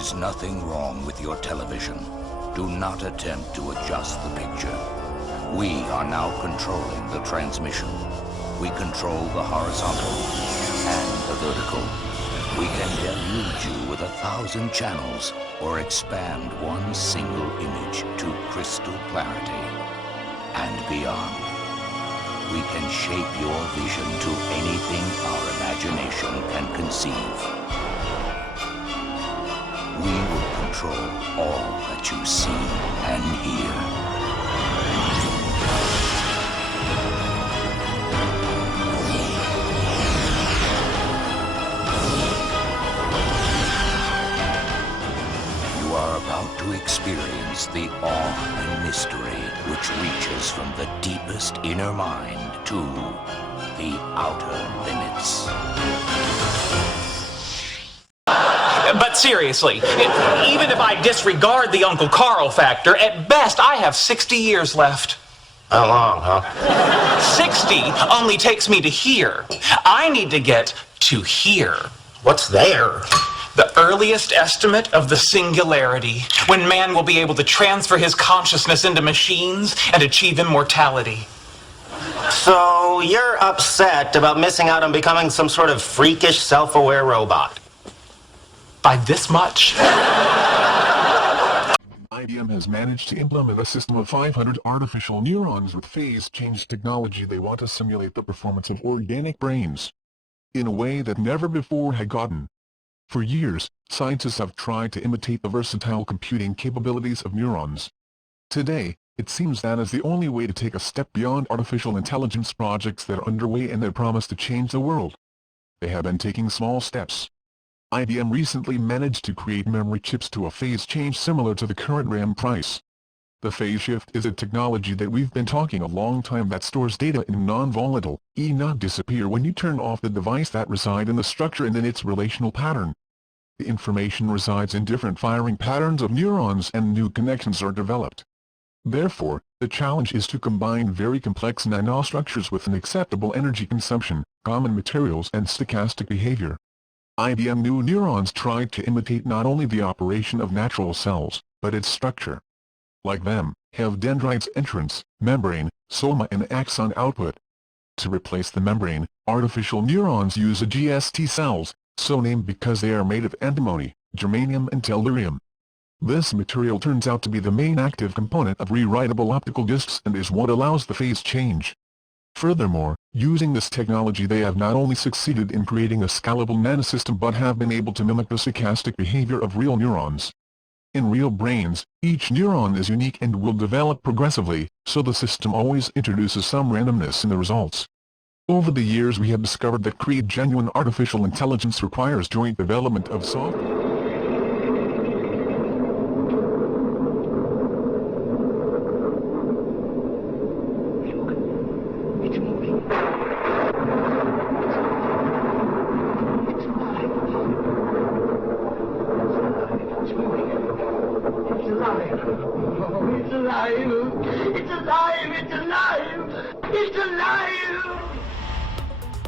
is nothing wrong with your television. Do not attempt to adjust the picture. We are now controlling the transmission. We control the horizontal and the vertical. We can deluge you with 1,000 channels or expand one single image to crystal clarity and beyond. We can shape your vision to anything our imagination can conceive. We will control all that you see and hear. You are about to experience the awe and mystery which reaches from the deepest inner mind to the outer limits. But seriously, even if I disregard the Uncle Carl factor, at best I have 60 years left. How long, huh? 60 only takes me to here. I need to get to here. What's there? The earliest estimate of the singularity, when man will be able to transfer his consciousness into machines and achieve immortality. So you're upset about missing out on becoming some sort of freakish, self-aware robot? By this much. IBM has managed to implement a system of 500 artificial neurons with phase change technology. They want to simulate the performance of organic brains in a way that never before had gotten. For years, scientists have tried to imitate the versatile computing capabilities of neurons. Today, it seems that is the only way to take a step beyond artificial intelligence projects that are underway and that promise to change the world. They have been taking small steps. IBM recently managed to create memory chips to a phase change similar to the current RAM price. The phase shift is a technology that we've been talking a long time that stores data in non-volatile, not disappear when you turn off the device that reside in the structure and in its relational pattern. The information resides in different firing patterns of neurons and new connections are developed. Therefore, the challenge is to combine very complex nanostructures with an acceptable energy consumption, common materials and stochastic behavior. IBM New Neurons tried to imitate not only the operation of natural cells, but its structure. Like them, have dendrites entrance, membrane, soma and axon output. To replace the membrane, artificial neurons use GST cells, so named because they are made of antimony, germanium and tellurium. This material turns out to be the main active component of rewritable optical discs and is what allows the phase change. Furthermore, using this technology they have not only succeeded in creating a scalable nanosystem but have been able to mimic the stochastic behavior of real neurons. In real brains, each neuron is unique and will develop progressively, so the system always introduces some randomness in the results. Over the years we have discovered that create genuine artificial intelligence requires joint development of software.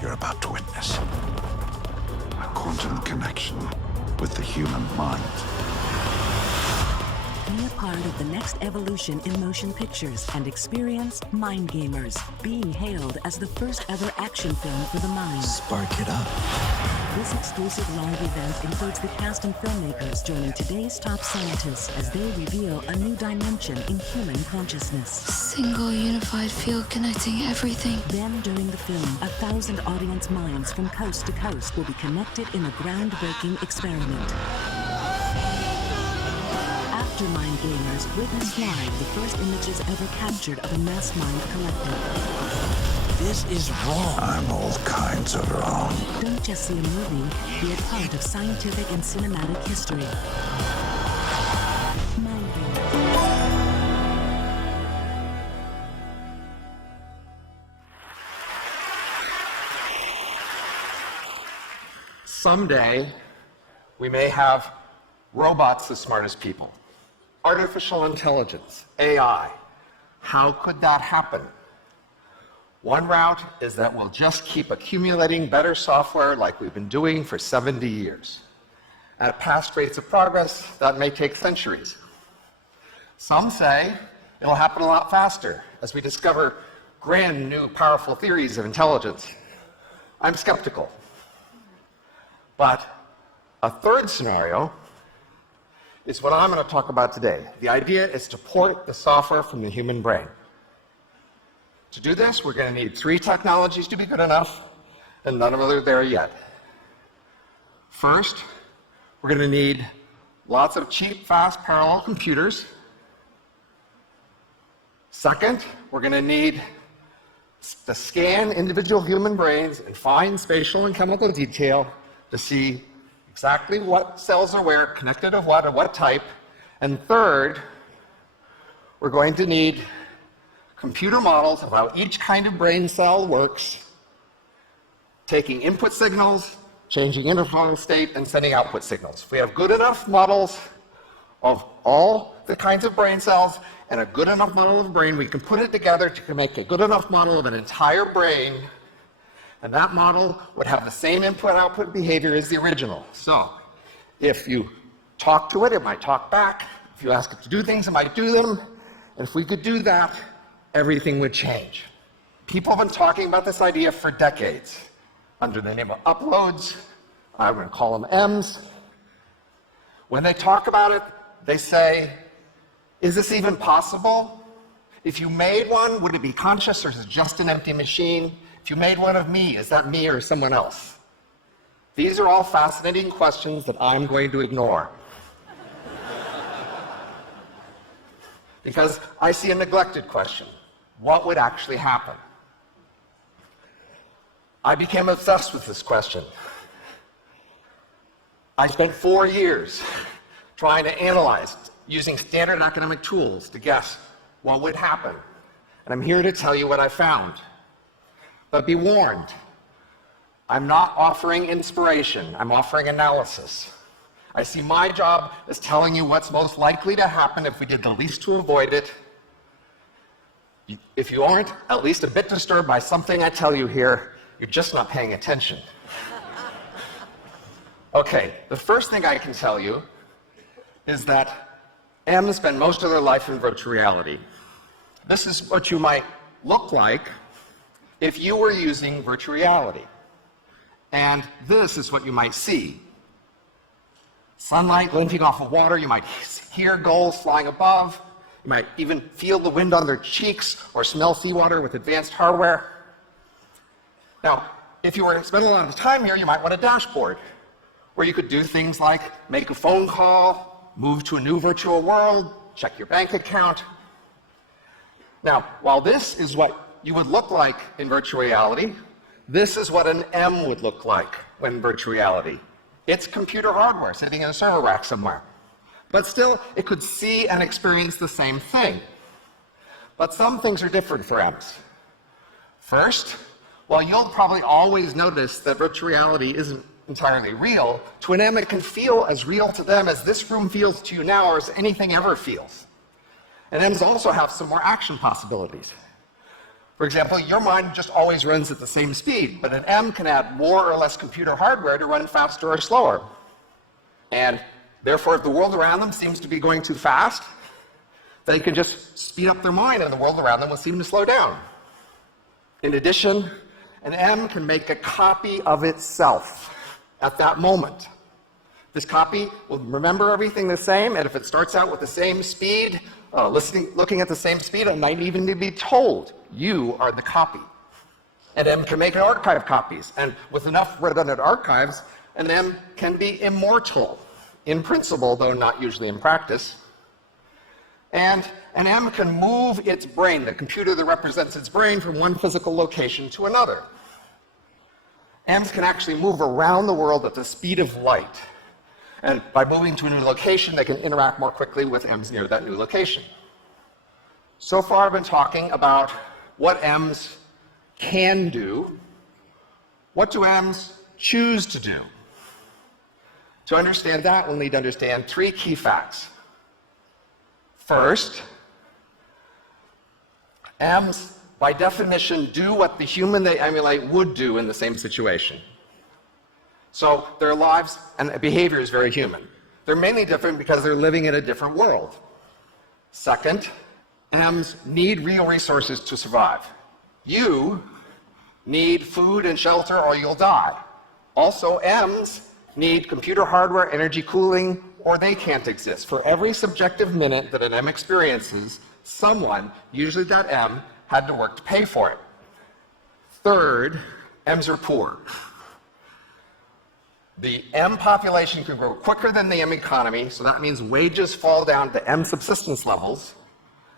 You're about to witness a quantum connection with the human mind. Be a part of the next evolution in motion pictures and experience Mind Gamers, being hailed as the first ever action film for the mind. Spark it up. This exclusive live event includes the cast and filmmakers joining today's top scientists as they reveal a new dimension in human consciousness. Single unified field connecting everything. Then during the film, 1,000 audience minds from coast to coast will be connected in a groundbreaking experiment. After Mind Gamers, witness live the first images ever captured of a mass mind collective. This is wrong. I'm all kinds of wrong. Don't just see a movie, be a part of scientific and cinematic history. Mind Gamers. Someday, we may have robots as smart as people. Artificial intelligence, AI. How could that happen? One route is that we'll just keep accumulating better software like we've been doing for 70 years. at past rates of progress that may take centuries. Some say it'll happen a lot faster as we discover grand new powerful theories of intelligence. I'm skeptical. But a third scenario is what I'm going to talk about today. The idea is to port the software from the human brain. To do this, we're going to need 3 technologies to be good enough, and none of them are there yet. First, we're going to need lots of cheap, fast, parallel computers. Second, we're going to need to scan individual human brains in fine spatial and chemical detail to see exactly what cells are where, connected to what, and what type. And third, we're going to need computer models of how each kind of brain cell works, taking input signals, changing interval state, and sending output signals. If we have good enough models of all the kinds of brain cells and a good enough model of brain, we can put it together to make a good enough model of an entire brain, and that model would have the same input-output behavior as the original. So if you talk to it, it might talk back. If you ask it to do things, it might do them. And if we could do that, everything would change. People have been talking about this idea for decades under the name of uploads. I'm going to call them M's. When they talk about it, they say, is this even possible? If you made one, would it be conscious or is it just an empty machine? If you made one of me, is that me or someone else? These are all fascinating questions that I'm going to ignore. Because I see a neglected question. What would actually happen? I became obsessed with this question. I spent 4 years trying to analyze, using standard academic tools to guess what would happen. And I'm here to tell you what I found. But be warned, I'm not offering inspiration, I'm offering analysis. I see my job as telling you what's most likely to happen if we did the least to avoid it. If you aren't at least a bit disturbed by something I tell you here, you're just not paying attention. Okay, the first thing I can tell you is that M's spend most of their life in virtual reality. This is what you might look like if you were using virtual reality. And this is what you might see. Sunlight glinting off of water, you might hear gulls flying above, you might even feel the wind on their cheeks or smell seawater with advanced hardware. Now, if you were to spend a lot of time here, you might want a dashboard where you could do things like make a phone call, move to a new virtual world, check your bank account. Now, while this is what you would look like in virtual reality, this is what an M would look like when virtual reality. It's computer hardware sitting in a server rack somewhere. But still, it could see and experience the same thing. But some things are different for M's. First, while you'll probably always notice that virtual reality isn't entirely real, to an M it can feel as real to them as this room feels to you now or as anything ever feels. And M's also have some more action possibilities. For example, your mind just always runs at the same speed, but an M can add more or less computer hardware to run faster or slower. And therefore, if the world around them seems to be going too fast, they can just speed up their mind and the world around them will seem to slow down. In addition, an M can make a copy of itself at that moment. This copy will remember everything the same, and if it starts out with the same speed, looking at the same speed, it might even be told, you are the copy. And M can make archive copies, and with enough redundant archives, an M can be immortal, in principle, though not usually in practice. And an M can move its brain, the computer that represents its brain, from one physical location to another. M's can actually move around the world at the speed of light. And by moving to a new location, they can interact more quickly with M's near that new location. So far, I've been talking about what M's can do. What do M's choose to do? To understand that, we'll need to understand 3 key facts. First, M's, by definition, do what the human they emulate would do in the same situation. So their lives and behavior is very human. They're mainly different because they're living in a different world. Second, M's need real resources to survive. You need food and shelter or you'll die. Also, M's need computer hardware, energy cooling, or they can't exist. For every subjective minute that an M experiences, someone, usually that M, had to work to pay for it. Third, M's are poor. The M population can grow quicker than the M economy, so that means wages fall down to M subsistence levels.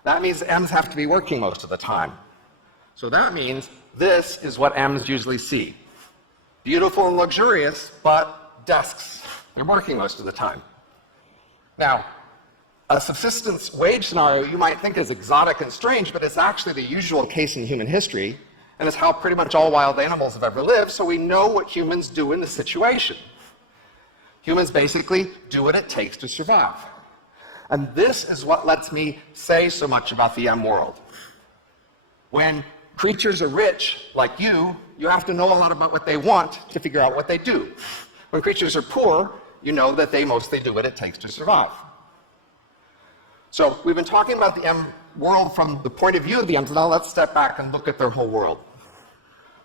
That means M's have to be working most of the time. So that means this is what M's usually see. Beautiful and luxurious, but desks. They're working most of the time. Now, a subsistence wage scenario you might think is exotic and strange, but it's actually the usual case in human history, and it's how pretty much all wild animals have ever lived, so we know what humans do in this situation. Humans basically do what it takes to survive. And this is what lets me say so much about the M world. When creatures are rich, like you have to know a lot about what they want to figure out what they do. When creatures are poor, you know that they mostly do what it takes to survive. So we've been talking about the M world from the point of view of the M's. Now let's step back and look at their whole world.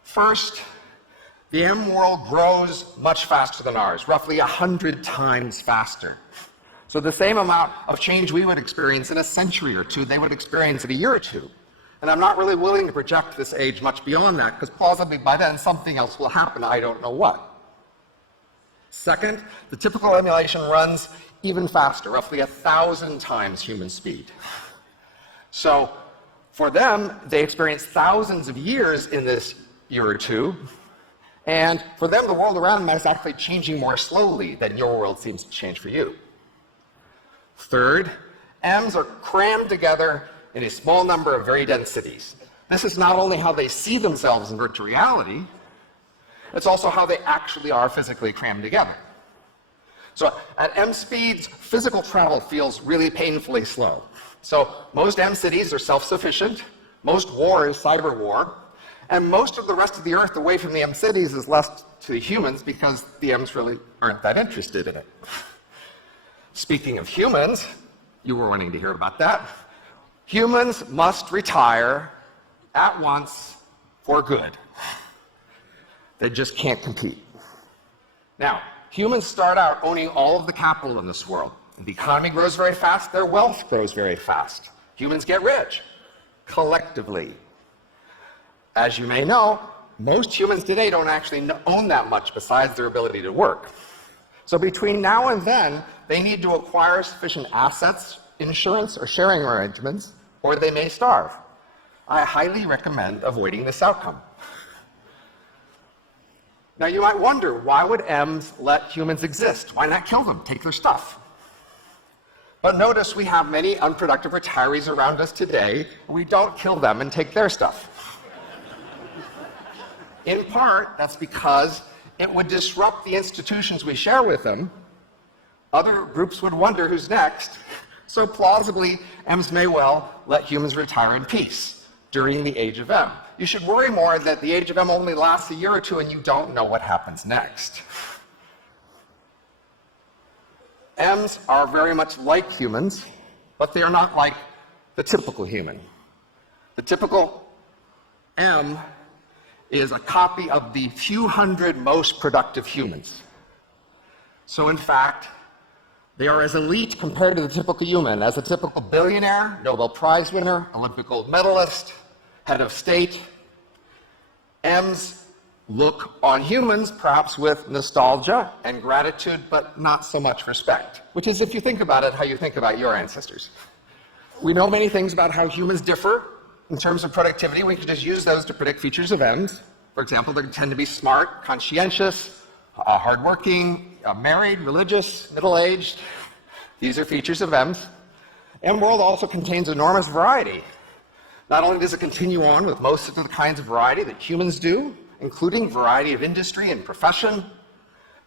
First, the M world grows much faster than ours, roughly 100 times faster. So the same amount of change we would experience in a century or two, they would experience in a year or two. And I'm not really willing to project this age much beyond that, because plausibly by then something else will happen, I don't know what. Second, the typical emulation runs even faster, roughly 1,000 times human speed. So for them, they experience thousands of years in this year or two, and for them, the world around them is actually changing more slowly than your world seems to change for you. Third, M's are crammed together in a small number of very dense cities. This is not only how they see themselves in virtual reality, it's also how they actually are physically crammed together. So at M speeds, physical travel feels really painfully slow. So most M cities are self-sufficient, most war is cyber war, and most of the rest of the Earth away from the M cities is left to the humans because the M's really aren't that interested in it. Speaking of humans, you were wanting to hear about that. Humans must retire at once for good. They just can't compete. Now, humans start out owning all of the capital in this world. The economy grows very fast, their wealth grows very fast. Humans get rich, collectively. As you may know, most humans today don't actually own that much besides their ability to work. So between now and then, they need to acquire sufficient assets, insurance, or sharing arrangements, or they may starve. I highly recommend avoiding this outcome. Now you might wonder, why would M's let humans exist? Why not kill them, take their stuff? But notice we have many unproductive retirees around us today. We don't kill them and take their stuff. In part, that's because it would disrupt the institutions we share with them. Other groups would wonder who's next. So plausibly, M's may well let humans retire in peace during the age of M. You should worry more that the age of M only lasts a year or two and you don't know what happens next. M's are very much like humans, but they are not like the typical human. The typical M is a copy of the few hundred most productive humans. So in fact, they are as elite compared to the typical human as a typical billionaire, Nobel Prize winner, Olympic gold medalist, head of state. M's look on humans perhaps with nostalgia and gratitude, but not so much respect, which is, if you think about it, how you think about your ancestors. We know many things about how humans differ in terms of productivity. We can just use those to predict features of M's. For example, they tend to be smart, conscientious, hardworking, married, religious, middle-aged. These are features of M's. M world also contains enormous variety. Not only does it continue on with most of the kinds of variety that humans do, including variety of industry and profession,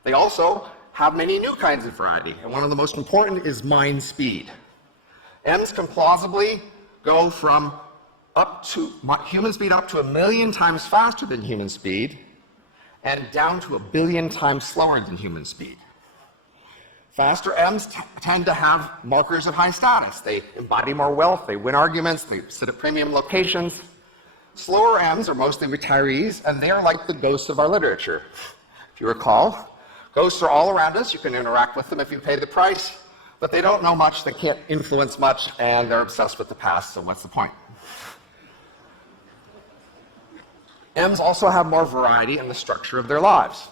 they also have many new kinds of variety, and one of the most important is mind speed. M's can plausibly go from human speed up to 1,000,000 times faster than human speed, and down to 1 billion times slower than human speed. Faster M's tend to have markers of high status. They embody more wealth, they win arguments, they sit at premium locations. Slower M's are mostly retirees, and they are like the ghosts of our literature. If you recall, ghosts are all around us. You can interact with them if you pay the price, but they don't know much, they can't influence much, and they're obsessed with the past, so what's the point? M's also have more variety in the structure of their lives.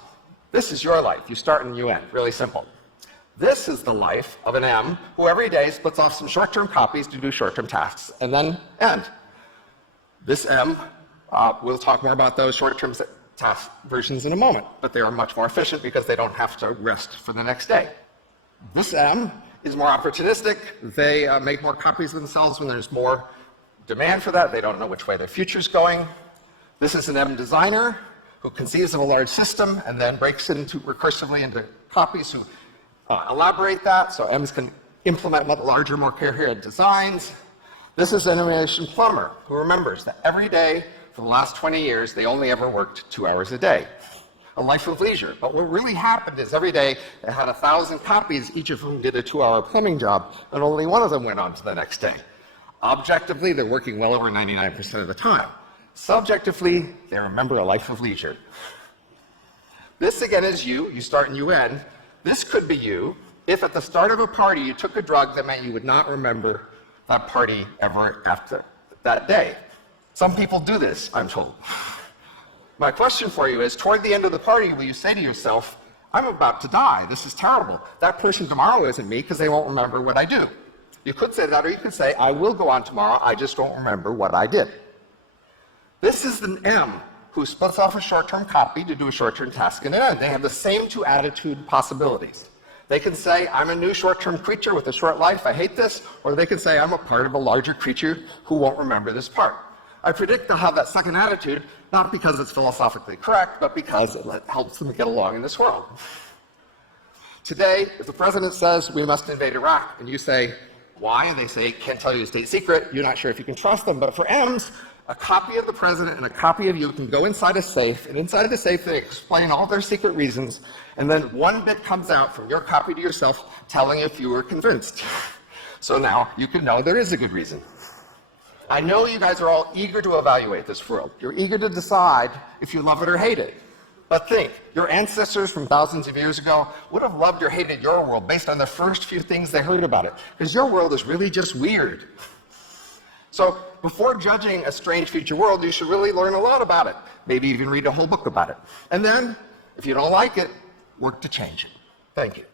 This is your life. You start and you end. Really simple. This is the life of an M who every day splits off some short-term copies to do short-term tasks and then end. This M, we'll talk more about those short-term task versions in a moment, but they are much more efficient because they don't have to rest for the next day. This M is more opportunistic. They make more copies of themselves when there's more demand for that. They don't know which way their future's going. This is an M designer who conceives of a large system and then breaks it recursively into copies who elaborate that, so M's can implement larger, more coherent designs. This is an innovation plumber who remembers that every day for the last 20 years, they only ever worked 2 hours a day. A life of leisure. But what really happened is every day they had 1,000 copies, each of whom did a 2-hour plumbing job, and only one of them went on to the next day. Objectively, they're working well over 99% of the time. Subjectively, they remember a life of leisure. This again is you. You start and you end. This could be you if at the start of a party you took a drug that meant you would not remember that party ever after that day. Some people do this, I'm told. My question for you is, toward the end of the party, will you say to yourself, I'm about to die, this is terrible. That person tomorrow isn't me because they won't remember what I do. You could say that, or you could say, I will go on tomorrow, I just won't remember what I did. This is an M who splits off a short-term copy to do a short-term task and an end. They have the same two attitude possibilities. They can say, I'm a new short-term creature with a short life, I hate this, or they can say, I'm a part of a larger creature who won't remember this part. I predict they'll have that second attitude, not because it's philosophically correct, but because it helps them get along in this world. Today, if the president says we must invade Iraq, and you say, why? And they say, can't tell you a state secret, you're not sure if you can trust them, but for M's, a copy of the president and a copy of you can go inside a safe, and inside the safe they explain all their secret reasons, and then one bit comes out from your copy to yourself telling if you were convinced. So now you can know there is a good reason. I know you guys are all eager to evaluate this world. You're eager to decide if you love it or hate it. But think, your ancestors from thousands of years ago would have loved or hated your world based on the first few things they heard about it, because your world is really just weird. So before judging a strange future world, you should really learn a lot about it. Maybe even read a whole book about it. And then, if you don't like it, work to change it. Thank you.